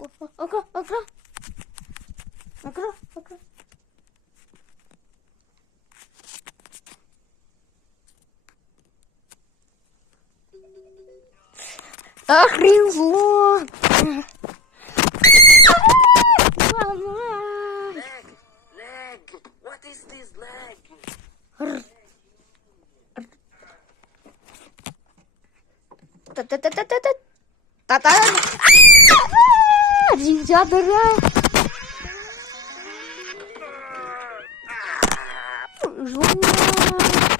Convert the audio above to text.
Окра. Охрензло! Lag. What is this lag? Та-та! Динозавра! Жума!